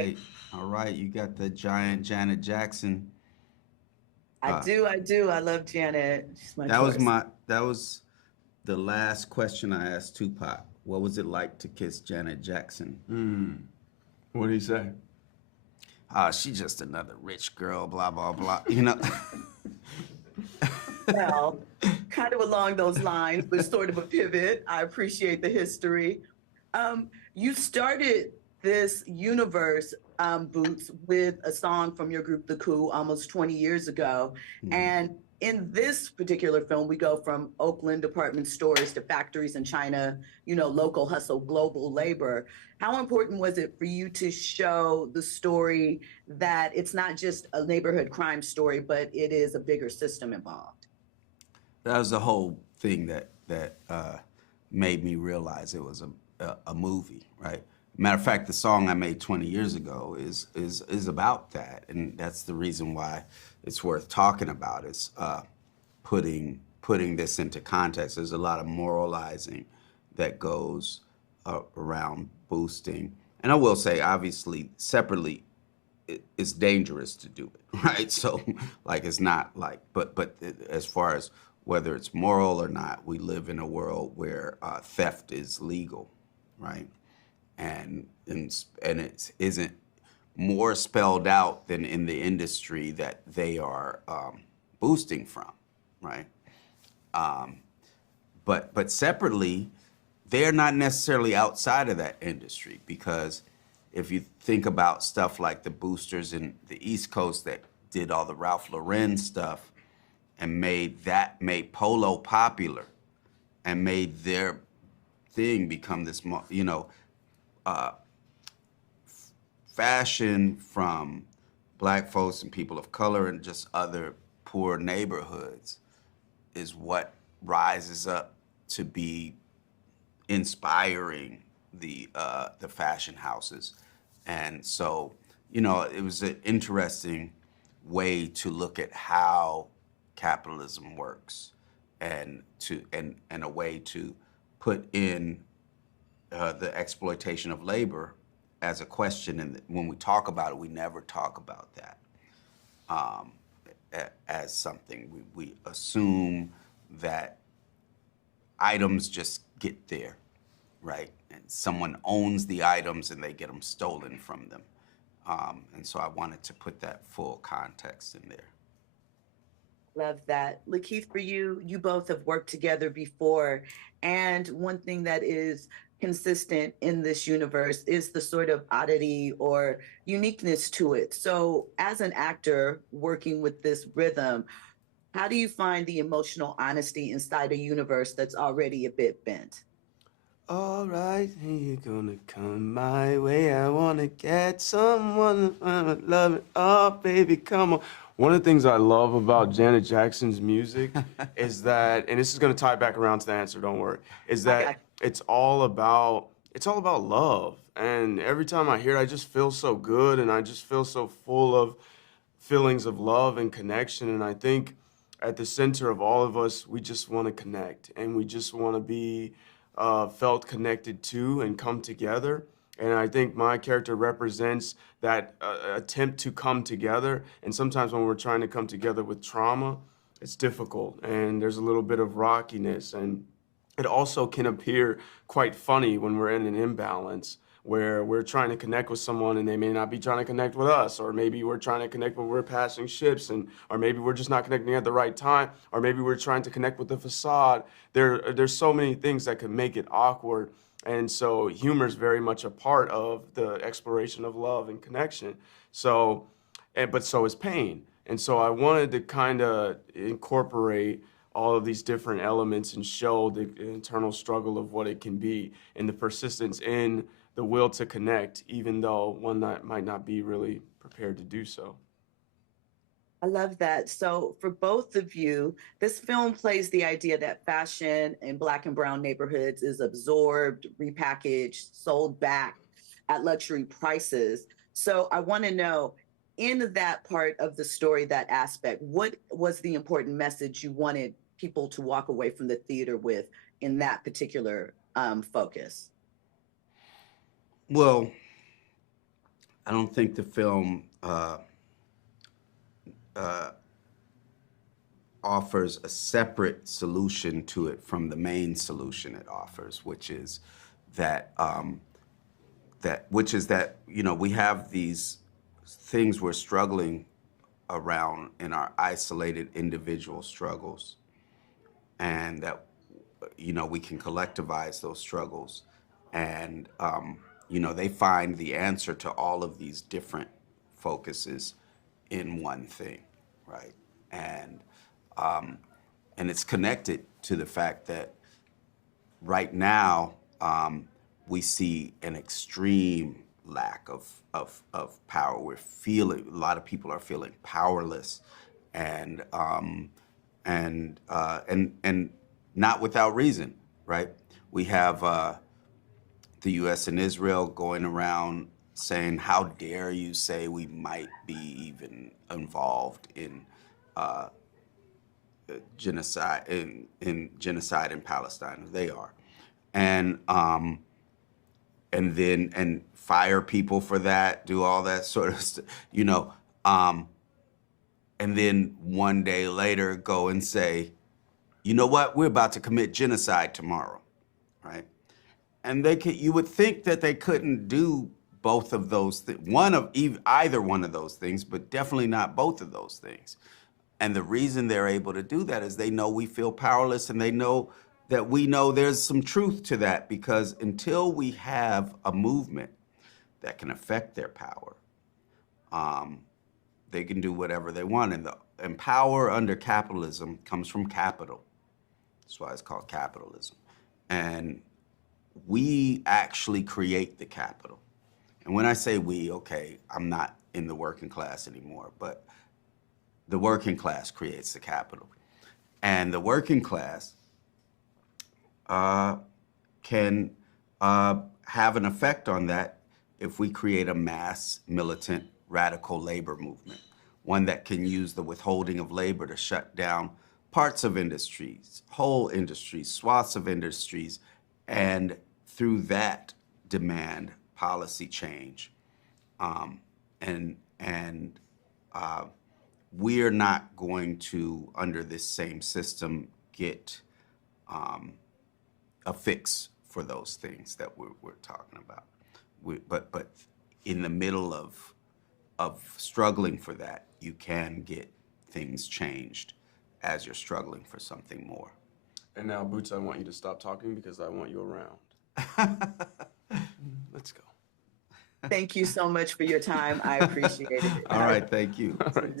Hey, all right, you got the giant Janet Jackson. I Uh, do, I do. I love Janet. She's my that was choice. the last question I asked Tupac. What was it like to kiss Janet Jackson? What did he say? She's just another rich girl, blah blah blah. You know. Well, kind of along those lines, but sort of a pivot. I appreciate the history. You started this universe, Boots, with a song from your group, The Coup, almost 20 years ago. Mhm. And in this particular film, we go from Oakland department stores to factories in China, local hustle, global labor. How important was it for you to show the story that it's not just a neighborhood crime story, but it is a bigger system involved? That was the whole thing that made me realize it was a movie, right? Matter of fact, the song I made 20 years ago is about that, and that's the reason why it's worth talking about. Is putting this into context. There's a lot of moralizing that goes around boosting, and I will say, obviously, separately, it's dangerous to do it, right? So, like, it's not like, but as far as whether it's moral or not, we live in a world where theft is legal, right? And it isn't more spelled out than in the industry that they are boosting from, right? Um, but separately, they're not necessarily outside of that industry because if you think about stuff like the boosters in the East Coast that did all the Ralph Lauren stuff and made polo popular and made their thing become this, uh, fashion from black folks and people of color and just other poor neighborhoods is what rises up to be inspiring the fashion houses. And so, it was an interesting way to look at how capitalism works and a way to put in the exploitation of labor as a question. And when we talk about it, we never talk about that um, as something. We assume that items just get there, right? And someone owns the items and they get them stolen from them. And so I wanted to put that full context in there. Love that. LaKeith, for you, you both have worked together before. And one thing that is consistent in this universe is the sort of oddity or uniqueness to it. So, as an actor working with this rhythm, how do you find the emotional honesty inside a universe that's already a bit bent? All right, you're gonna come my way. I wanna get someone to love it. Oh, baby, come on. One of the things I love about Janet Jackson's music is that, and this is gonna tie back around to the answer. Don't worry. Is I that got it's all about love. And every time I hear it, I just feel so good, and I just feel so full of feelings of love and connection. And I think at the center of all of us, we just want to connect and we just want to be felt connected to and come together. And I think my character represents that attempt to come together. And sometimes when we're trying to come together with trauma, it's difficult and there's a little bit of rockiness. And it also can appear quite funny when we're in an imbalance where we're trying to connect with someone and they may not be trying to connect with us, or maybe we're trying to connect when we're passing ships, and or maybe we're just not connecting at the right time, or maybe we're trying to connect with the facade. There's so many things that can make it awkward. And so humor is very much a part of the exploration of love and connection. So, but so is pain. And so I wanted to kind of incorporate all of these different elements and show the internal struggle of what it can be and the persistence in the will to connect, even though one that might not be really prepared to do so. I love that. So, for both of you, this film plays the idea that fashion in Black and Brown neighborhoods is absorbed, repackaged, sold back at luxury prices. So, I want to know, in that part of the story, that aspect, what was the important message you wanted people to walk away from the theater with in that particular focus? Well, I don't think the film offers a separate solution to it from the main solution it offers, which is that we have these things we're struggling around in our isolated individual struggles, and that we can collectivize those struggles, and they find the answer to all of these different focuses in one thing, right? And it's connected to the fact that right now we see an extreme lack of power. A lot of people are feeling powerless, and not without reason, right? We have the U.S. and Israel going around saying, "How dare you say we might be even involved in genocide in genocide in Palestine?" They are, and fire people for that, do all that sort of stuff, and then one day later go and say, "You know what? We're about to commit genocide tomorrow," right? And you would think that they couldn't do both of those things, either one of those things, but definitely not both of those things. And the reason they're able to do that is they know we feel powerless, and they know that we know there's some truth to that, because until we have a movement that can affect their power, they can do whatever they want. And power under capitalism comes from capital. That's why it's called capitalism. And we actually create the capital. And when I say we, okay, I'm not in the working class anymore, but the working class creates the capital. And the working class can have an effect on that if we create a mass, militant, radical labor movement, one that can use the withholding of labor to shut down parts of industries, whole industries, swaths of industries, and through that demand policy change. We're not going to, under this same system, get a fix for those things that we're talking about. But in the middle of struggling for that, you can get things changed as you're struggling for something more. And now, Boots, I want you to stop talking because I want you around. Let's go. Thank you so much for your time. I appreciate it. All right, thank you. All right.